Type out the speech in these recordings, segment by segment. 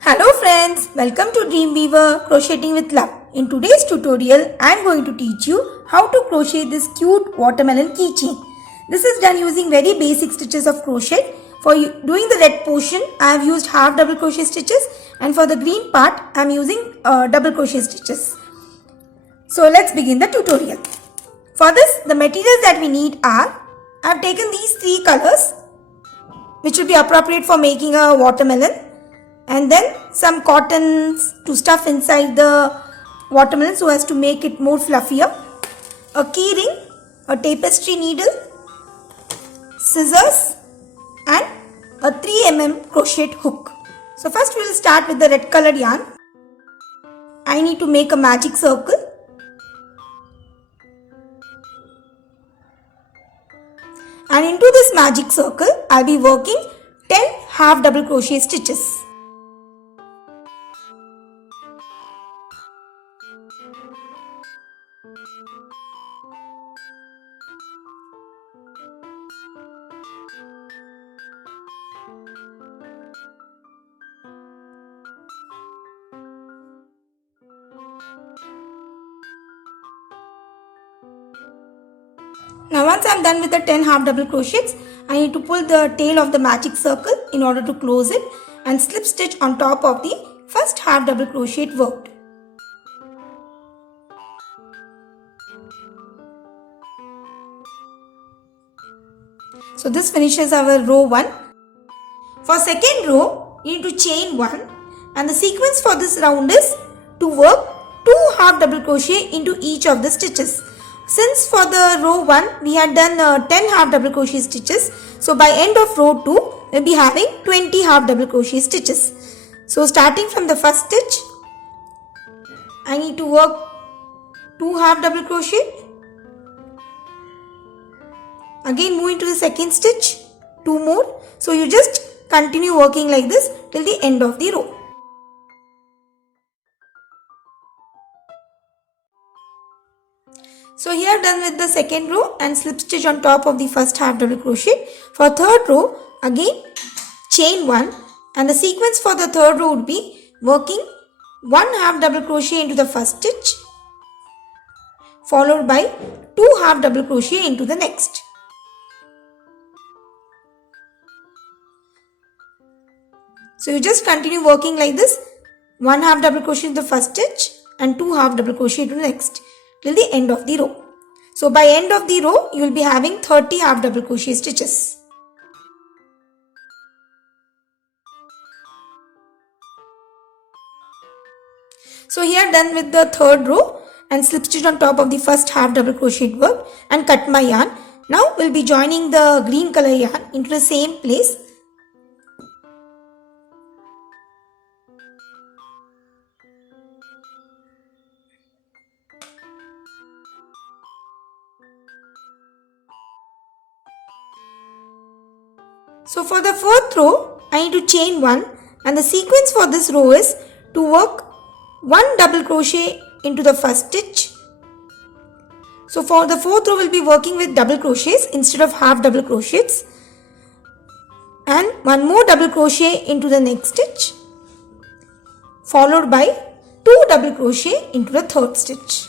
Hello friends, welcome to Dreamweaver Crocheting with Love. In today's tutorial, I am going to teach you how to crochet this cute watermelon keychain. This is done using very basic stitches of crochet. For doing the red portion, I have used half double crochet stitches, and for the green part, I am using double crochet stitches. So let's begin the tutorial. For this, the materials that we need are, I have taken these three colors which will be appropriate for making a watermelon, and then some cottons to stuff inside the watermelon so as to make it more fluffier, a key ring, a tapestry needle, scissors and a 3mm crochet hook. So first we will start with the red colored yarn. I need to make a magic circle. And into this magic circle, I will be working 10 half double crochet stitches. Now once I am done with the 10 half double crochets, I need to pull the tail of the magic circle in order to close it and slip stitch on top of the first half double crochet worked. So this finishes our row 1. For second row, you need to chain 1, and the sequence for this round is to work 2 half double crochet into each of the stitches. Since for the row 1 we had done 10 half double crochet stitches, so by end of row 2 we will be having 20 half double crochet stitches. So starting from the first stitch, I need to work 2 half double crochet. Again move into the second stitch, 2 more. So you just continue working like this till the end of the row. So here done with the second row and slip stitch on top of the first half double crochet. For third row, again chain 1, and the sequence for the third row would be working 1 half double crochet into the first stitch, followed by 2 half double crochet into the next. So you just continue working like this, 1 half double crochet into the first stitch and 2 half double crochet into the next till the end of the row. So by end of the row, you will be having 30 half double crochet stitches. So here done with the third row and slip stitch on top of the first half double crochet work and cut my yarn. Now we'll be joining the green color yarn into the same place. So for the fourth row, I need to chain 1, and the sequence for this row is to work 1 double crochet into the first stitch. So for the fourth row, we'll be working with double crochets instead of half double crochets, and 1 more double crochet into the next stitch, followed by 2 double crochet into the third stitch.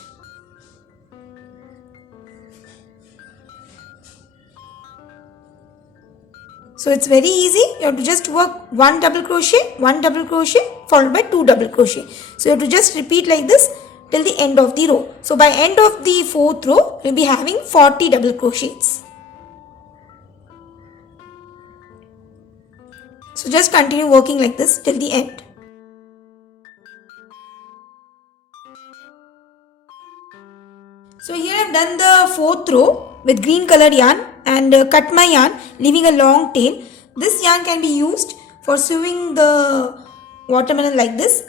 So it's very easy. You have to just work 1 double crochet, 1 double crochet followed by 2 double crochet. So you have to just repeat like this till the end of the row. So by end of the fourth row, we'll be having 40 double crochets. So just continue working like this till the end. So here I have done the fourth row with green colored yarn and cut my yarn, leaving a long tail. This yarn can be used for sewing the watermelon like this.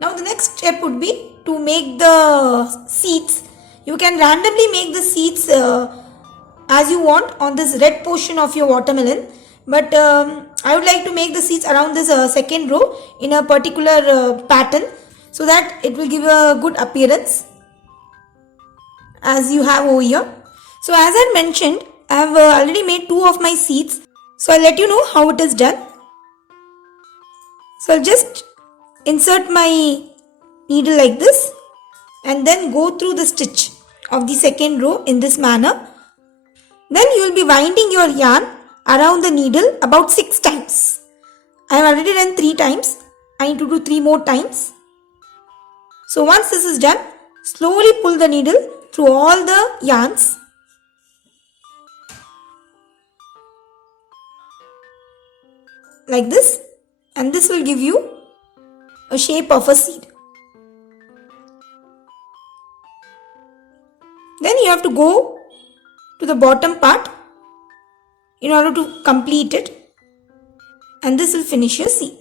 Now the next step would be to make the seeds. You can randomly make the seeds as you want on this red portion of your watermelon. But I would like to make the seeds around this second row in a particular pattern so that it will give a good appearance as you have over here. So as I mentioned, I have already made 2 of my seeds. So I'll let you know how it is done. So I'll just insert my needle like this and then go through the stitch of the second row in this manner. Then you will be winding your yarn around the needle about 6 times. I have already done 3 times. I need to do 3 more times. So once this is done, slowly pull the needle through all the yarns. Like this, and this will give you a shape of a seed. Then you have to go to the bottom part in order to complete it, and this will finish your seed.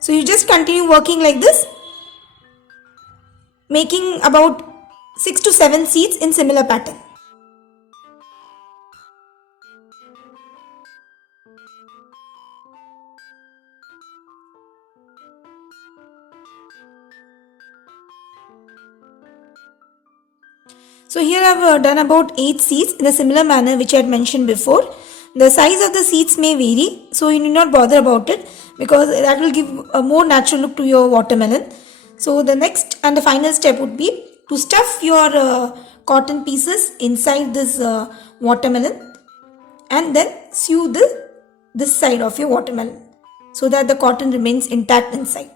So you just continue working like this, making about 6 to 7 seeds in similar pattern. So here I have done about 8 seeds in a similar manner which I had mentioned before. The size of the seeds may vary, so you need not bother about it because that will give a more natural look to your watermelon. So the next and the final step would be to stuff your cotton pieces inside this watermelon and then sew this side of your watermelon so that the cotton remains intact inside.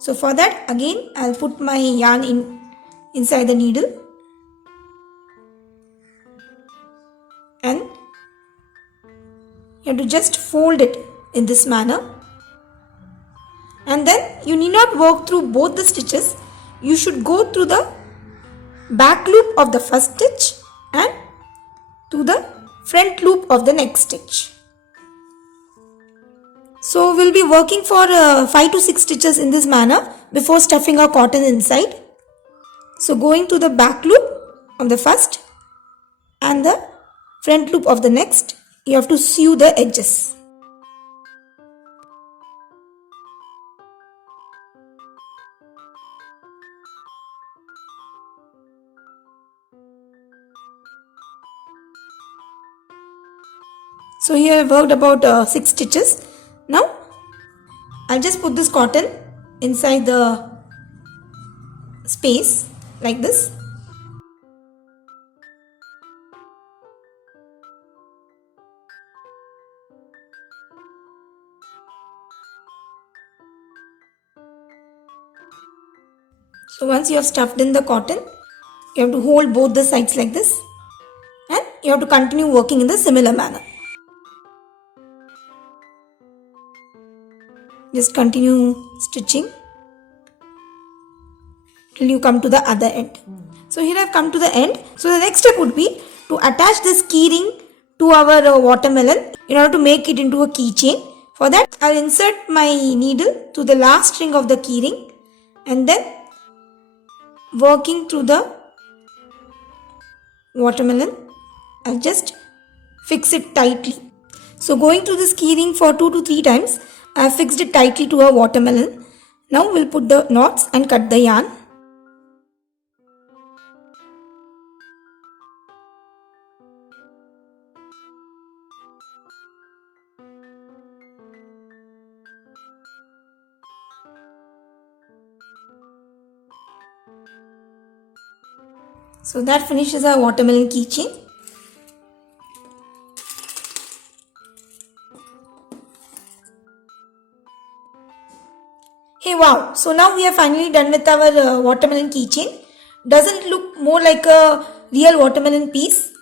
So for that, again I'll put my yarn inside the needle. And you have to just fold it in this manner, and then you need not work through both the stitches. You should go through the back loop of the first stitch and to the front loop of the next stitch. So we'll be working for 5 to 6 stitches in this manner before stuffing our cotton inside. So going to the back loop of the first and the front loop of the next, you have to sew the edges. So here I worked about 6 stitches. Now I'll just put this cotton inside the space like this. So once you have stuffed in the cotton, you have to hold both the sides like this and you have to continue working in the similar manner. Just continue stitching till you come to the other end. So here I have come to the end. So the next step would be to attach this keyring to our watermelon in order to make it into a keychain. For that, I'll insert my needle to the last string of the keyring and then working through the watermelon, I'll just fix it tightly. So going through this keyring for 2 to 3 times, I have fixed it tightly to a watermelon. Now we'll put the knots and cut the yarn. So that finishes our watermelon keychain. Hey wow, so now we are finally done with our watermelon keychain. Doesn't it look more like a real watermelon piece?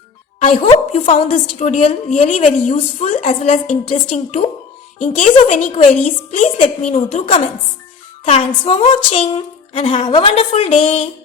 I hope you found this tutorial really very useful as well as interesting too. In case of any queries, please let me know through comments. Thanks for watching and have a wonderful day.